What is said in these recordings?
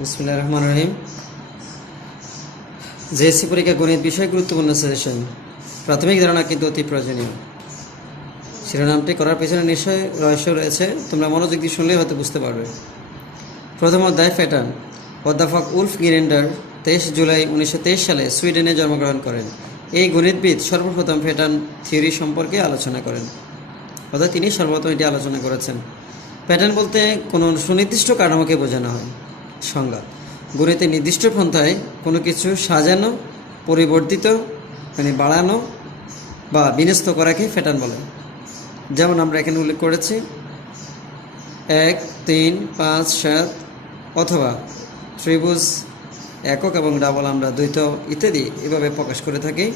বিসমিল্লাহির রহমানির রহিম। জেএসসি পরীক্ষা গণিত বিষয় গুরুত্বপূর্ণ সাজেশন। প্রাথমিক ধারণা কিন্তু অতি প্রয়োজনীয়। শিরোনামটি করার পেছনে নিশ্চয় রহস্য রয়েছে, তোমরা মনোযোগ দিয়ে শুনলেই হয়তো বুঝতে পারবে। প্রথম অধ্যায় প্যাটার্ন। অধ্যাপক উলফ গিরেন্ডার 23 জুলাই 1923 সালে সুইডেনে জন্মগ্রহণ করেন। এই গণিতবিদ সর্বপ্রথম প্যাটার্ন থিওরি সম্পর্কে আলোচনা করেন, অর্থাৎ তিনি সর্বপ্রথম এটি আলোচনা করেছেন। প্যাটার্ন বলতে কোনো সুনির্দিষ্ট কাঠামোকে বোঝানো হয়। সংজ্ঞা: গণিতে নির্দিষ্ট পন্থায় কোনো কিছু সাজানো, পরিবর্তিত মানে বাড়ানো বা বিন্যস্ত করাকে প্যাটার্ন বলে। যেমন আমরা এখানে উল্লেখ করেছি 1, 3, 5, 7 অথবা ত্রিভুজ একক এবং ডাবল আমরা দ্বৈত ইত্যাদি এভাবে প্রকাশ করে থাকি।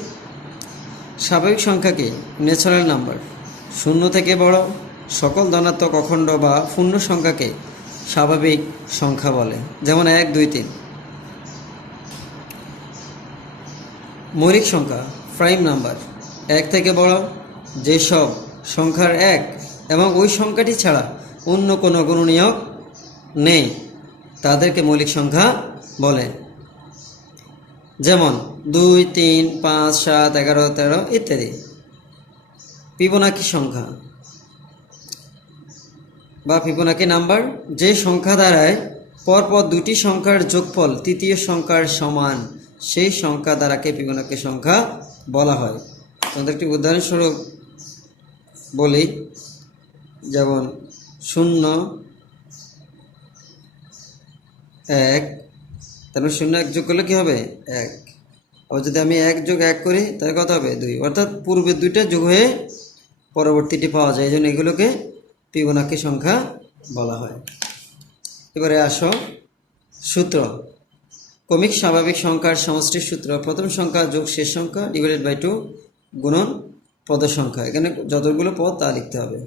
স্বাভাবিক সংখ্যাকে ন্যাচারাল নাম্বার, শূন্য থেকে বড় সকল ধনাত্মক অখণ্ড বা পূর্ণ সংখ্যাকে স্বাভাবিক সংখ্যা বলে, যেমন 1, 2, 3। মৌলিক সংখ্যা প্রাইম নাম্বার, এক থেকে বড় যেসব সংখ্যার এক এবং ওই সংখ্যাটি ছাড়া অন্য কোনো গুণনীয়ক নেই তাদেরকে মৌলিক সংখ্যা বলে, যেমন 2, 3, 5, 7, 11, 13 ইত্যাদি। ফিবোনাকি সংখ্যা বা ফিবোনাকি নাম্বার, যে সংখ্যা দ্বারায় পরপর দুটি সংখ্যার যোগফল তৃতীয় সংখ্যার সমান সেই সংখ্যা দ্বারাকে ফিবোনাকি সংখ্যা বলা হয়। তোমাদের একটি উদাহরণস্বরূপ বলি, যেমন 0, 1, তারপরে 0 1 যোগ করলে কী হবে? 1। আবার যদি আমি 1 যোগ 1 করি তাহলে কত হবে? 2। অর্থাৎ পূর্বের দুইটা যোগ হয়ে পরবর্তীটি পাওয়া যায়, এই জন্য এগুলোকে ফিবোনাকি সংখ্যা বলা হয়। এবারে আসো সূত্র। ক্রমিক স্বাভাবিক সংখ্যার সমষ্টির সূত্র: প্রথম সংখ্যা যোগ শেষ সংখ্যা ডিভাইডেড বাই 2 গুণন পদ সংখ্যা। এখানে যতগুলো পদ তা লিখতে হবে।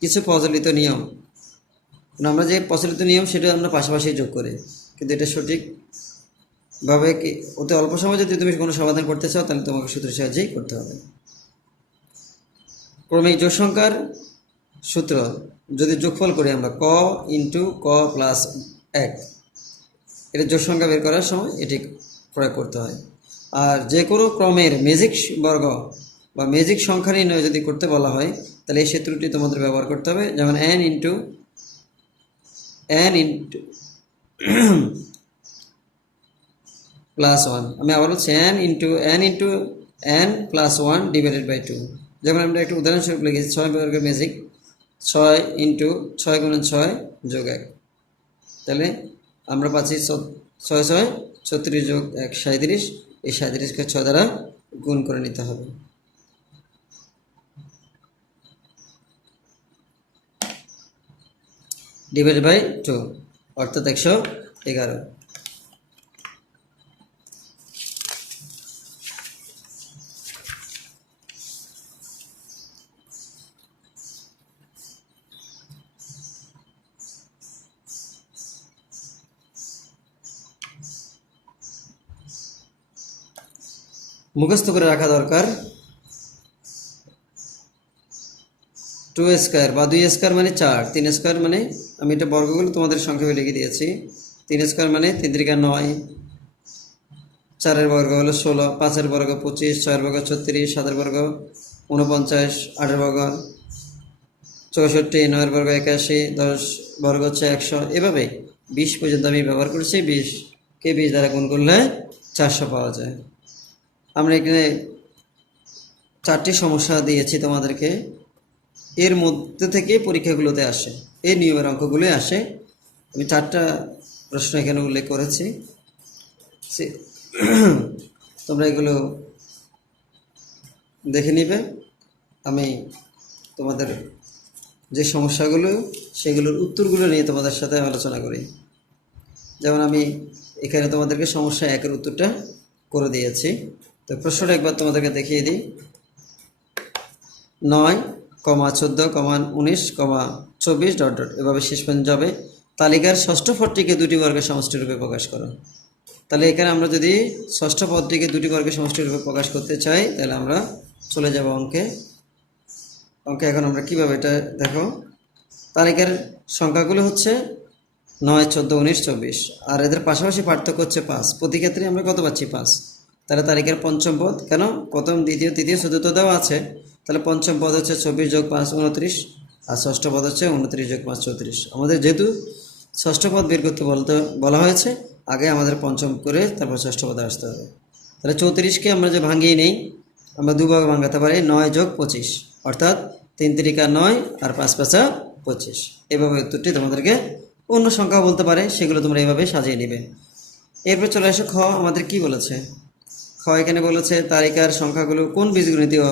কিছু প্রচলিত নিয়ম, আমরা যে প্রচলিত নিয়ম সেটা আমরা পাশাপাশি যোগ করি, কিন্তু এটা সঠিকভাবে কি অতি অল্প সময় যদি তুমি কোনো সমাধান করতে চাও তাহলে তোমাকে সূত্রের সাহায্যেই করতে হবে। ক্রমিক যোগ সংখ্যার সূত্র যদি যোগফল করি আমরা ক ইন্টু ক প্লাস 1, এটা যোগ সংখ্যা বের করার সময় এটি প্রয়োগ করতে হয়। আর যে কোনো ক্রমের ম্যাজিক বর্গ বা ম্যাজিক সংখ্যা নির্ণয় যদি করতে বলা হয় তাহলে এই সূত্রটি তোমাদের ব্যবহার করতে হবে, যেমন n ইন্টু প্লাস 1। আমি আবার বলছি n into n plus 1 divided by 2। যেমন আমরা একটা উদাহরণস্বরূপ লিখেছি 6 বর্গের ম্যাজিক 6 ইন্টু 6 গুণন 6 যোগ 1, তাহলে আমরা পাচ্ছি 6 6 36 যোগ 1 37। এই 37কে 6 দ্বারা গুণ করে নিতে হবে। ডিভাইডেড বাই 2 অর্থাৎ 111। মুখস্থ করে রাখা দরকার। 2 স্কোয়ার বা 2 স্কোয়ার মানে 4, 3 স্কোয়ার মানে, আমি এটা বর্গগুলো তোমাদের সংক্ষেপে লিখে দিয়েছি। 3 স্কোয়ার মানে 3 3 9, 4 বর্গ হলো 16, 5 বর্গ 25, 6 বর্গ 36, 7 বর্গ 49, 8 বর্গ 64, 9 বর্গ 81, 10 বর্গ হচ্ছে 100। এভাবে 20 পর্যন্ত আমি ব্যবহার করেছি। 20কে 20 দ্বারা গুণ করলে 400 পাওয়া যায়। আমরা এখানে 4টি সমস্যা দিয়েছি তোমাদেরকে, এর মধ্যে থেকে পরীক্ষাগুলোতে আসে, এই নিয়মের অঙ্কগুলোই আসে। আমি 4টা প্রশ্ন এখানে উল্লেখ করেছি, তোমরা এগুলো দেখে নিবে। আমি তোমাদের যে সমস্যাগুলো সেগুলোর উত্তরগুলো নিয়ে তোমাদের সাথে আলোচনা করি। যেমন আমি এখানে তোমাদেরকে সমস্যা 1-এর উত্তরটা করে দিয়েছি। তো প্রশ্নটা একবার তোমাদেরকে দেখিয়ে দিই। 9, 14, 19, 24 ডট ডট এভাবে শেষ পর্যন্ত যাবে। তালিকার ষষ্ঠ পদটিকে দুটি বর্গের সমষ্টি রূপে প্রকাশ করো। তাহলে এখানে আমরা যদি ষষ্ঠ পদটিকে দুটি বর্গের সমষ্টি রূপে প্রকাশ করতে চাই তাহলে আমরা চলে যাব অঙ্কে। এখন আমরা কিভাবে এটা দেখো, তালিকার সংখ্যাগুলো হচ্ছে 9, 14, 19, 24। আর এদের পাশাপাশি পার্থক্য হচ্ছে 5। প্রতি ক্ষেত্রে আমরা কত পাচ্ছি? 5। তাহলে তালিকার পঞ্চম পদ, কেন প্রথম, দ্বিতীয়, তৃতীয়, চতুর্থ দেওয়া আছে, তাহলে পঞ্চম পদ হচ্ছে 24 যোগ 5, 29, আর ষষ্ঠ পদ হচ্ছে 29 যোগ 5, 34। আমাদের যেহেতু ষষ্ঠ পদ বের করতে বলা হয়েছে, আগে আমাদের পঞ্চম করে তারপর ষষ্ঠ পদে আসতে হবে। তাহলে 34কে আমরা যে ভাঙিয়ে নেই, আমরা দুভাগে ভাঙাতে পারি, 9 যোগ 25, অর্থাৎ 3 তিরিকা 9 আর 5 পাঁচা 25। এভাবে উত্তরটি তোমাদেরকে অন্য সংখ্যা বলতে পারে, সেগুলো তোমরা এইভাবে সাজিয়ে নেবে। এরপর চলে আসো খ। আমাদের কি বলেছে? খ এখানে বলেছে তালিকার সংখ্যাগুলো কোন বীজগণিতীয়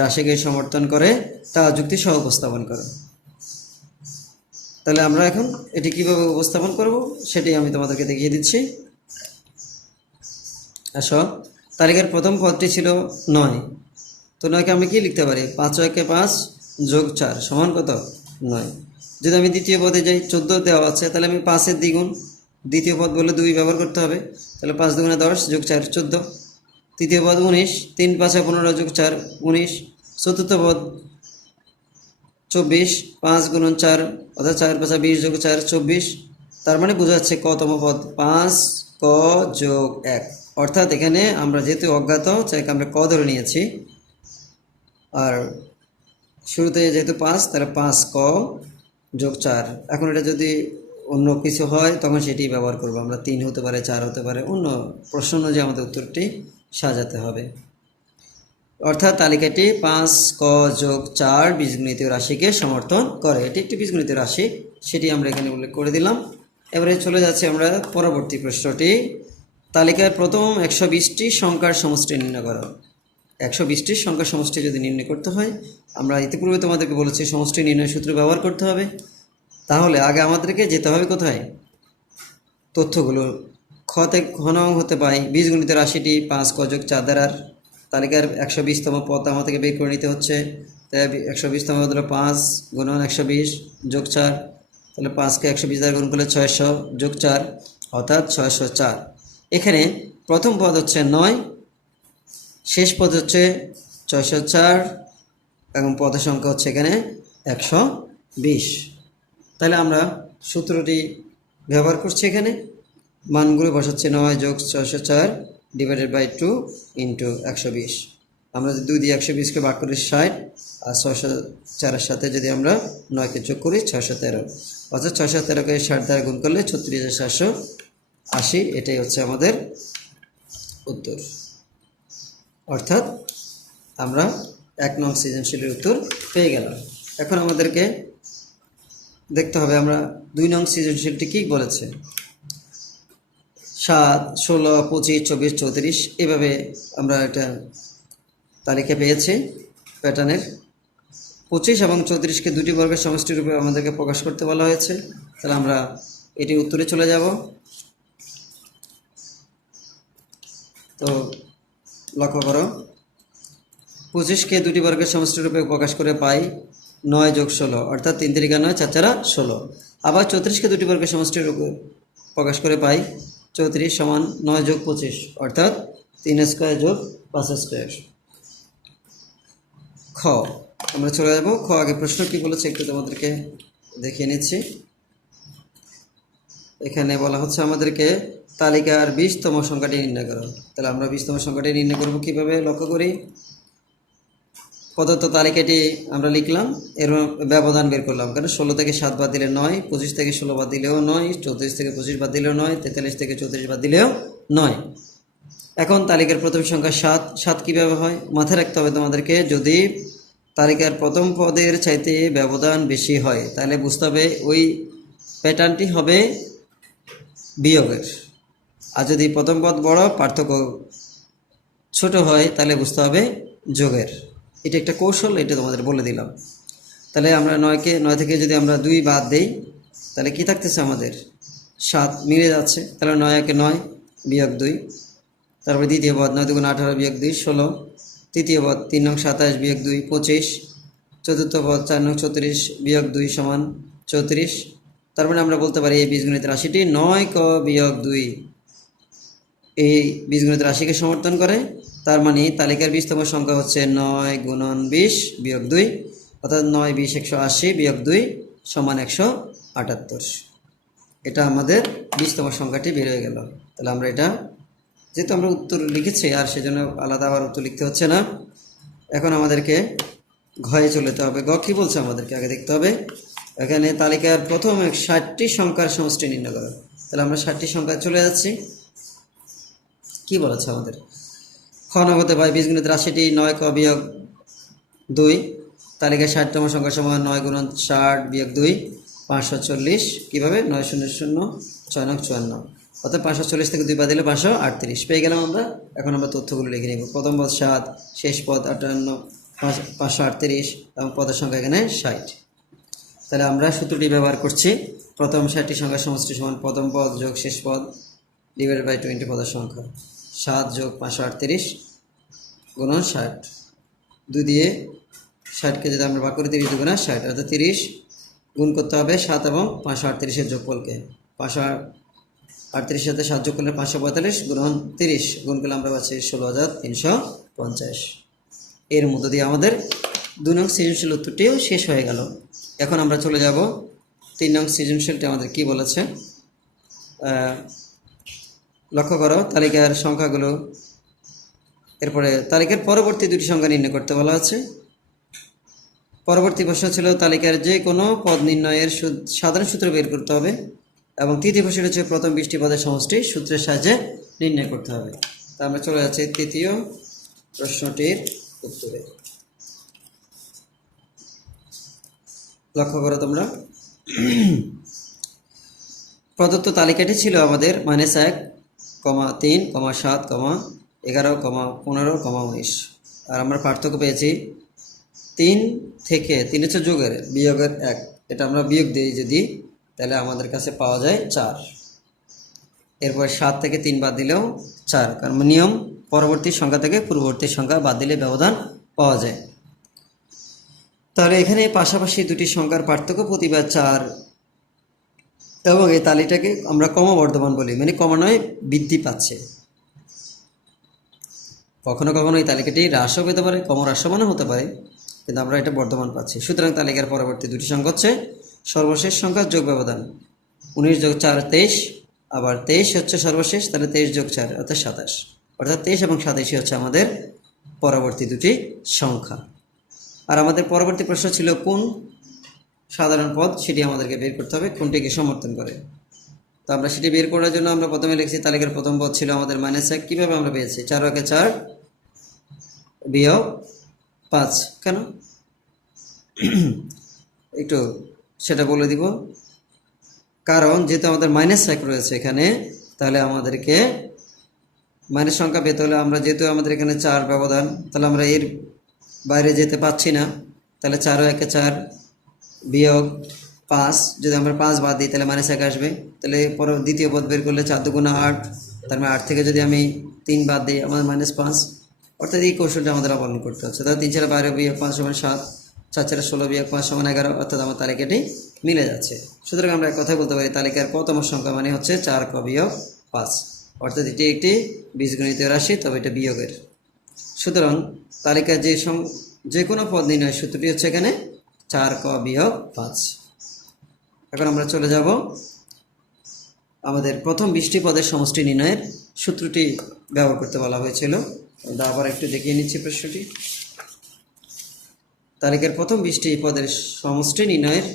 রাশিকে সমর্থন করে তা যুক্তি সহ উপস্থাপন করো। তাহলে আমরা এখন এটি কিভাবে উপস্থাপন করব সেটি আমি তোমাদেরকে দেখিয়ে দিচ্ছি। আসো, তালিকার প্রথম পদটি ছিল 9, তো 9কে আমি কি লিখতে পারি? 5 একে 5 যোগ 4 সমান কত? 9। যদি আমি দ্বিতীয় পদে যাই, 14 দেওয়া আছে, তাহলে আমি 5-এর দ্বিগুণ, দ্বিতীয় পদ বলে 2 ব্যবহার করতে হবে, তাহলে 5 দুগুণে 10 যোগ 4 14। তৃতীয় পদ 19, 3 5 15 যোগ 4 19। চতুর্থ পদ 24, 5 গুণন 4 অর্থাৎ 4 5 20 যোগ 4 24। তার মানে বোঝা যাচ্ছে কতম পদ? 5 ক যোগ 1। অর্থাৎ এখানে আমরা যেহেতু অজ্ঞাত, চাই আমরা ক ধরে নিয়েছি, আর শুরুতে যেহেতু 5, তাহলে 5 ক যোগ 4। এখন এটা যদি অন্য কিছু হয় তখন সেটি ব্যবহার করবো আমরা, 3 হতে পারে, 4 হতে পারে, অন্য প্রশ্ন অনুযায়ী আমাদের উত্তরটি সাজাতে হবে। অর্থাৎ তালিকাটি 5 ক যোগ 4 বীজগণিতীয় রাশিকে সমর্থন করে। এটি একটি বীজগণিতীয় রাশি, সেটি আমরা এখানে উল্লেখ করে দিলাম। এবারে চলে যাচ্ছে আমরা পরবর্তী প্রশ্নটি। তালিকার প্রথম 120টি সংখ্যার সমষ্টি নির্ণয় করো। 120টি সংখ্যার সমষ্টি যদি নির্ণয় করতে হয়, আমরা ইতিপূর্বে তোমাদেরকে বলেছি সমষ্টি নির্ণয় সূত্র ব্যবহার করতে হবে। তাহলে আগে আমাদেরকে যেতে হবে কোথায়? তথ্যগুলো খ নং হতে পাই বীজগণিতের রাশিটি 5 ক যোগ 4 দ্বারা তালিকার 120তম পদ আমাদেরকে বের করে নিতে হচ্ছে। তাই 120তম পদ হলো 5 গুণন 120 যোগ 4, তাহলে 5কে 120 দ্বারা গুণ করলে 600 যোগ 4 অর্থাৎ 604। এখানে প্রথম পদ হচ্ছে 9, শেষ পদ হচ্ছে 604 এবং পদের সংখ্যা হচ্ছে এখানে 120। তাহলে আমরা সূত্রটি ব্যবহার করছি, এখানে মানগুলো বসাচ্ছে 9 যোগ 604 ডিভাইডেড বাই 2 ইন্টু 120। আমরা যদি 2 দিয়ে 120কে ভাগ করি 60, আর 604-এর সাথে যদি আমরা 9কে যোগ করি 613, অর্থাৎ 613কে 60 দ্বারা গুণ করলে 36,780। এটাই হচ্ছে আমাদের উত্তর। অর্থাৎ আমরা 1 নং সৃজনশীলের উত্তর পেয়ে গেলাম। এখন আমাদেরকে দেখতে হবে আমরা 2 নং সৃজনশীলটি কী বলেছে। 7, 16, 25, 24, 34 এভাবে আমরা একটা তালিকা পেয়েছি প্যাটার্নের। 25 এবং 34কে দুটি বর্গের সমষ্টি রূপে আমাদেরকে প্রকাশ করতে বলা হয়েছে। তাহলে আমরা এটি উত্তরে চলে যাব। তো লক্ষ্য করো, 25কে দুটি বর্গের সমষ্টি রূপে প্রকাশ করে পাই 9 যোগ 16, অর্থাৎ 3 তিরিকা 9 4 4 16। আবার 34কে দুটি বর্গের সমষ্টি রূপে প্রকাশ করে পাই 34 সমান 9 যোগ 25, অর্থাৎ 3 স্কোয়ার যোগ 5 স্কোয়ার। খ আমরা চলে যাব। খ আগে প্রশ্ন কি বলেছে একটু তোমাদেরকে দেখিয়ে নিচ্ছি। এখানে বলা হচ্ছে আমাদেরকে তালিকার 20তম সংখ্যাটি নির্ণয় করো। তাহলে আমরা 20তম সংখ্যাটি নির্ণয় করব কিভাবে লক্ষ্য করি। প্রদত্ত তালিকাটি আমরা লিখলাম, এর ব্যবধান বের করলাম, কারণ 16 থেকে 7 বাদ দিলে 9, 25 থেকে 16 বাদ দিলেও 9, 34 থেকে 25 বাদ দিলেও 9, 43 থেকে 34 বাদ দিলেও 9। এখন তালিকার প্রথম সংখ্যা 7। 7 কীভাবে হয় মাথায় রাখতে হবে তোমাদেরকে। যদি তালিকার প্রথম পদের চাইতে ব্যবধান বেশি হয় তাহলে বুঝতে হবে ওই প্যাটার্নটি হবে বিয়োগের, আর যদি প্রথম পদ বড় পার্থক্য ছোট হয় তাহলে বুঝতে হবে যোগের। এটা একটা কৌশল, এটা তোমাদের বলে দিলাম। তাহলে আমরা 9 থেকে যদি আমরা 2 বাদ দেই তাহলে কি থাকতেছে আমাদের 7 মিলে যাচ্ছে। তাহলে 9 একে 9 বিয়োগ 2, তারপরে দ্বিতীয় পদ 9 দুগুণ 18 বিয়োগ 2 16, তৃতীয় পদ 3 নং 27 বিয়োগ 2 25, চতুর্থ পদ 4 নং 34 বিয়োগ 2 সমান 34। তার মানে আমরা বলতে পারি এই বীজগণিত রাশিটি 9 ক বিয়োগ 2 এই বীজগণিত রাশিকে সমর্থন করে। তার মানে তালিকার 20তম সংখ্যা হচ্ছে 9 গুণন 20 বিয়োগ 2, অর্থাৎ 9 20 180 বিয়োগ 2 সমান 178। এটা আমাদের 20তম সংখ্যাটি বের হয়ে গেল। তাহলে আমরা এটা, যেহেতু আমরা উত্তর লিখেছি আর সেজন্য আলাদা আবার উত্তর লিখতে হচ্ছে না। এখন আমাদেরকে ঘয়ে চলে যেতে হবে। কী বলছে আমাদেরকে আগে দেখতে হবে, এখানে তালিকার প্রথম 60টি সংখ্যার সমষ্টি নির্ণয় করো। তাহলে আমরা 60টি সংখ্যায় চলে যাচ্ছি। কি বলেছে আমাদের, খ নগদে পাই বীজগণিত রাশিটি 9 ক বিয়োগ 2, তালিকায় 60তম সংখ্যা সমান 9 গুণন 60 বিয়োগ 2 540। কীভাবে, 9 0 0 6 9 54, অর্থাৎ 540 থেকে 2 বাদ দিলে 538 পেয়ে গেলাম আমরা। এখন আমরা তথ্যগুলো লিখে নিব। প্রথম পদ 7, শেষ পদ 58, 538 এবং পদের সংখ্যা এখানে 60। তাহলে আমরা সূত্রটি ব্যবহার করছি, প্রথম 60টি সংখ্যার সমষ্টি সমান প্রথম পদ যোগ শেষ পদ ডিভাইডেড বাই 20 পদের সংখ্যা। 7 যোগ 538 গুণন 60, 2 দিয়ে 60কে যদি আমরা ভাগ করি 30 দুগুণা 60, অর্থাৎ 30 গুণ করতে হবে 7 এবং 538-এর যোগফলকে। 538 সাথে 7 যোগ করলে 545 গুণন 30 গুণ করলে আমরা পাচ্ছি 16,350। এর মধ্য দিয়ে আমাদের 2 নং সৃজনশীল উত্তরটিও শেষ হয়ে গেল। এখন আমরা চলে যাব 3 নং সৃজনশীলটি আমাদের কি বলেছে। লক্ষ্য করো তালিকার সংখ্যাগুলো, এরপরে তালিকার পরবর্তী দুটি সংখ্যা নির্ণয় করতে বলা আছে। পরবর্তী প্রশ্ন ছিল তালিকার যে কোনো পদ নির্ণয়ের সাধারণ সূত্র বের করতে হবে, এবং তৃতীয় প্রশ্ন হচ্ছে প্রথম 20টি পদের সমষ্টি সূত্রের সাহায্যে নির্ণয় করতে হবে। তা আমরা চলে যাচ্ছি তৃতীয় প্রশ্নটির উত্তরে। লক্ষ্য করো তোমরা, প্রদত্ত তালিকাটি ছিল আমাদের -1, 3, 7, 11, 15, 19, আর আমরা পার্থক্য পেয়েছি 3 থেকে 3 হচ্ছে যোগের, বিয়োগের 1, এটা আমরা বিয়োগ দিই যদি, তাহলে আমাদের কাছে পাওয়া যায় 4। এরপর 7 থেকে 3 বাদ দিলেও 4, কারণ নিয়ম পরবর্তী সংখ্যা থেকে পূর্ববর্তী সংখ্যা বাদ দিলে ব্যবধান পাওয়া যায়। তাহলে এখানে পাশাপাশি দুটি সংখ্যার পার্থক্য প্রতিবার 4, এবং এই তালিকাটাকে আমরা ক্রমবর্ধমান বলি, মানে ক্রমান্বয়ে বৃদ্ধি পাচ্ছে। কখনো কখনো এই তালিকাটি হ্রাসও পেতে পারে, ক্রমহ্রাসমানও হতে পারে, কিন্তু আমরা এটা বর্ধমান পাচ্ছি। সুতরাং তালিকার পরবর্তী দুটি সংখ্যা হচ্ছে সর্বশেষ সংখ্যার যোগ ব্যবধান। 19 যোগ 4 23, আবার 23 হচ্ছে সর্বশেষ, তাহলে 23 যোগ 4 অর্থাৎ 27, অর্থাৎ 23 এবং 27 হচ্ছে আমাদের পরবর্তী দুটি সংখ্যা। আর আমাদের পরবর্তী প্রশ্ন ছিল কোন সাধারণ পদ, সেটি আমাদেরকে বের করতে হবে কোনটিকে সমর্থন করে। তো আমরা সেটি বের করার জন্য আমরা প্রথমে লিখছি তালিকার প্রথম পদ ছিল আমাদের -1। কীভাবে আমরা পেয়েছি, 4 × 4 বিয়োগ 5, কেন একটু সেটা বলে দিব। কারণ যেহেতু আমাদের -1 রয়েছে এখানে, তাহলে আমাদেরকে মাইনাস সংখ্যা পেতে হলে আমরা, যেহেতু আমাদের এখানে 4 ব্যবধান, তাহলে আমরা এর বাইরে যেতে পাচ্ছি না। তাহলে 4 × 1 4 বিয়োগ 5, যদি আমরা 5 বাদ দিই তাহলে -1 আসবে। তাহলে পর দ্বিতীয় পদ বের করলে 4 × 2 = 8, তার মানে 8 থেকে যদি আমি 3 বাদ দিই আমাদের -5, অর্থাৎ এই কৌশলটা আমাদের অবলম্বন করতে হচ্ছে। তাহলে 3 × 4 = 12 বিয়োগ 5 = 7, 4 × 4 = 16 বিয়োগ 5 = 11, অর্থাৎ আমার তালিকাটি মিলে যাচ্ছে। সুতরাং আমরা এক কথায় বলতে পারি তালিকার কতম সংখ্যা মানে হচ্ছে 4 ক বিয়োগ 5, অর্থাৎ এটি একটি বীজগণিতীয় রাশি, তবে এটা বিয়োগের। সুতরাং তালিকার যে কোনো পদ নির্ণয়ের সূত্রটি হচ্ছে এখানে 4 ক বিয়োগ 5। এখন আমরা চলে যাব আমাদের প্রথম 20টি পদের সমষ্টি নির্ণয়ের সূত্রটি ব্যবহার করতে বলা হয়েছিল। আমরা আবার একটু দেখিয়ে নিচ্ছি প্রশ্নটি। তালিকার প্রথম 20টি পদের সমষ্টি নির্ণয়ের,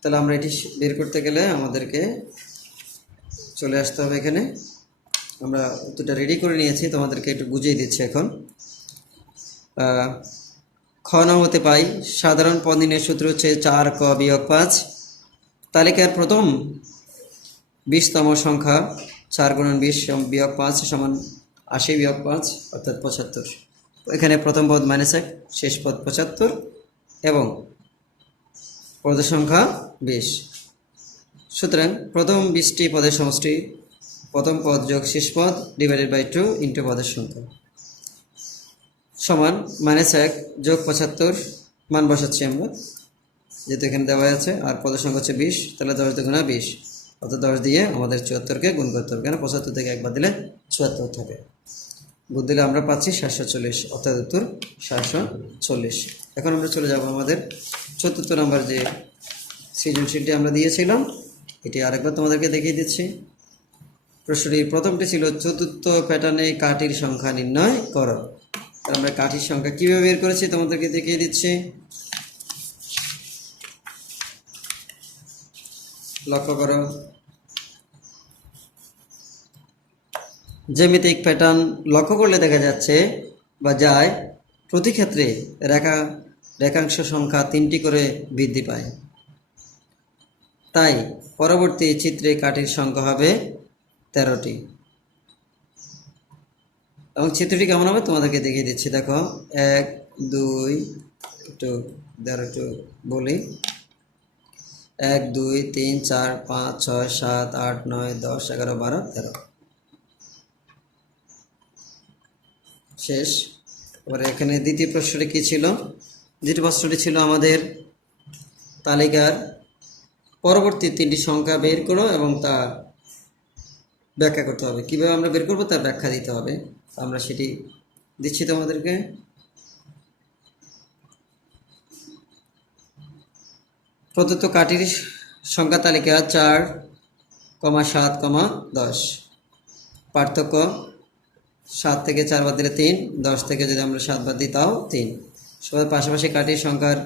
তাহলে আমরা এটি বের করতে গেলে আমাদেরকে চলে আসতে হবে এখানে। আমরা উত্তরটা রেডি করে নিয়েছি, তোমাদেরকে একটু বুঝিয়ে দিচ্ছি এখন। খ নং হতে পাই সাধারণ পদ নির্ণয়ের সূত্র হচ্ছে 4 ক বিয়োগ 5। তালিকার প্রথম 20তম সংখ্যা 4 × 20 বিয়োগ 5 = 80 বিয়োগ 5 অর্থাৎ 75। এখানে প্রথম পদ -1, শেষ পদ 75 এবং পদের সংখ্যা 20। সুতরাং প্রথম 20টি পদের সমষ্টি প্রথম পদ যোগ শেষ পদ ডিভাইডেড বাই 2 ইন্টু পদের সংখ্যা সমান -1 যোগ 75, মান বসাচ্ছি আমরা যেহেতু এখানে দেওয়া আছে, আর পদের সংখ্যা হচ্ছে 20, তাহলে 10 × 2 = 20, অর্থাৎ 10 দিয়ে আমাদের 74কে গুণ করতে হবে, কেন 75 থেকে 1 বাদ দিলে 74 থাকে। গুণ দিলে আমরা পাচ্ছি 740, অর্থাৎ উত্তর 740। এখন আমরা চলে যাব আমাদের 74 নম্বর যে সৃজনশীলটি আমরা দিয়েছিলাম এটি আরেকবার তোমাদেরকে দেখিয়ে দিচ্ছি। প্রশ্নটির প্রথমটি ছিল চতুর্থ প্যাটার্নে কাঠির সংখ্যা নির্ণয় করো। আমরা কাঠির সংখ্যা কীভাবে বের করেছি তোমাদেরকে দেখিয়ে দিচ্ছি। লক্ষ্য করো, জ্যামিতিক প্যাটার্ন লক্ষ্য করলে দেখা যাচ্ছে বা যায় প্রতি ক্ষেত্রে রেখাংশ সংখ্যা 3টি করে বৃদ্ধি পায়। তাই পরবর্তী চিত্রে কাঠির সংখ্যা হবে 13টি। এবং চিত্রটি কেমন হবে তোমাদেরকে দেখিয়ে দিচ্ছি। দেখো 1 2 একটু বলি 1 2 3 4 5 6 7 8 9 10 11 12 13 শেষ। এবারে এখানে দ্বিতীয় প্রশ্নটি কী ছিল? দ্বিতীয় প্রশ্নটি ছিল আমাদের তালিকার পরবর্তী 3টি সংখ্যা বের করো এবং তা ব্যাখ্যা করতে হবে। কীভাবে আমরা বের করবো তার ব্যাখ্যা দিতে হবে। আমরা সেটি দিচ্ছি তোমাদেরকে। প্রদত্ত কাঠির সংখ্যা তালিকা 4, 7, 10। পার্থক্য 7 থেকে 4 বাদ দিলে 3, 10 থেকে যদি আমরা 7 বাদ দিই তাও 3। সবার পাশাপাশি কাঠির সংখ্যার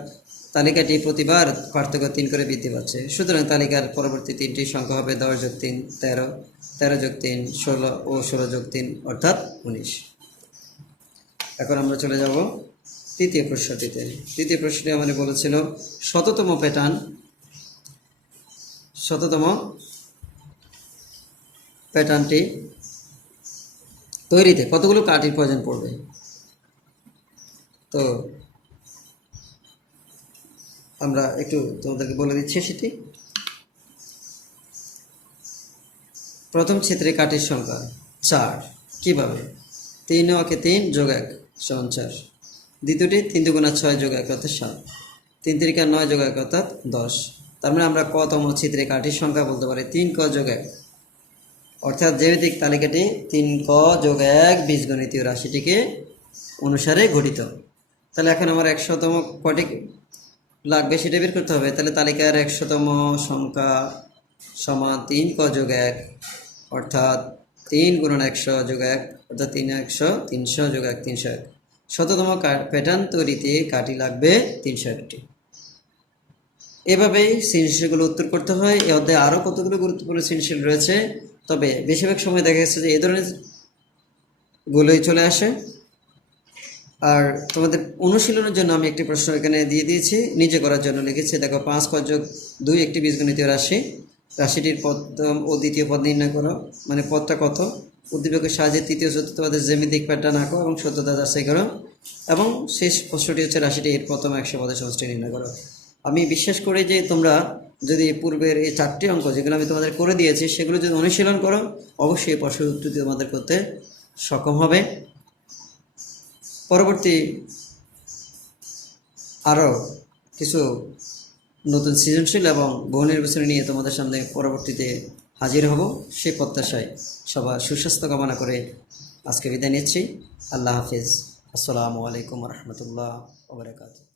তালিকাটি প্রতিবার পার্থক্য 3 করে বৃদ্ধি পাচ্ছে। সুতরাং তালিকার পরবর্তী 3টি সংখ্যা হবে 10 + 3 13, 13 + 3 16 ও 16 + 3 অর্থাৎ 19। এখন আমরা চলে যাব তৃতীয় প্রশ্নটিতে। তৃতীয় প্রশ্নটি আমাদের বলেছিল শততম প্যাটার্নটি তৈরিতে কতগুলো কাঠির প্রয়োজন পড়বে। তো আমরা একটু তোমাদেরকে বলে দিচ্ছি সেটি। প্রথম চিত্রে কাঠির সংখ্যা 4। কিভাবে? 3 × 3 + 1 = 4। দ্বিতীয়টি 3 × 2 = 6 + 1 অর্থাৎ 7। 3 × 3 = 9 + 1 অর্থাৎ 10। তার মানে আমরা কতম চিত্রে কাঠির সংখ্যা বলতে পারি 3ক + 1, অর্থাৎ জ্যামিতিক তালিকাটি 3ক + 1 বীজগণিতীয় রাশিটিকে অনুসারে গঠিত। তাহলে এখন আমার 100তম কটি লাগবে সেটা বের করতে হবে। তাহলে তালিকার 100তম সংখ্যা সমান 3ক + 1, অর্থাৎ 3 × 100 + 1 অর্থাৎ 300 + 1 301। শততম প্যাটার্ন তৈরিতে কাঠি লাগবে 301টি। এভাবেই সৃজনশীলগুলো উত্তর করতে হয়। এই অধ্যায়ে আরও কতগুলো গুরুত্বপূর্ণ সৃজনশীল রয়েছে, তবে বেশিরভাগ সময় দেখা যাচ্ছে যে এই ধরনের গুলোই চলে আসে। আর তোমাদের অনুশীলনের জন্য আমি একটি প্রশ্ন এখানে দিয়ে দিয়েছি, নিজে করার জন্য লিখেছি। দেখো 5 ক + 2 একটি বীজগণিতীয় রাশি। রাশিটির প্রথম ও দ্বিতীয় পদ নির্ণয় করো, মানে পদটা কত। উদ্দীপকের সাহায্যে তৃতীয় চতুর্থ পদের জ্যামিতিক প্যাটার্ন আঁকো এবং সত্যতা যাচাই করো। এবং শেষ প্রশ্নটি হচ্ছে রাশিটি এর প্রথম 100 পদের সমষ্টি নির্ণয় করো। আমি বিশ্বাস করি যে তোমরা যদি পূর্বের এই 4টি অঙ্ক যেগুলো আমি তোমাদের করে দিয়েছি সেগুলো যদি অনুশীলন করো, অবশ্যই প্রশ্নের উত্তরটি তোমাদের করতে সক্ষম হবে। পরবর্তী আরও কিছু নতুন সৃজনশীল এবং বহু নির্বাচনী নিয়ে তোমাদের সামনে পরবর্তীতে হাজির হব, সেই প্রত্যাশায় সবার সুস্বাস্থ্য কামনা করে আজকে বিদায় নিচ্ছি। আল্লাহ হাফিজ। আসসালামু আলাইকুম রহমতুল্লাহ ওয়া বারাকাতুহু।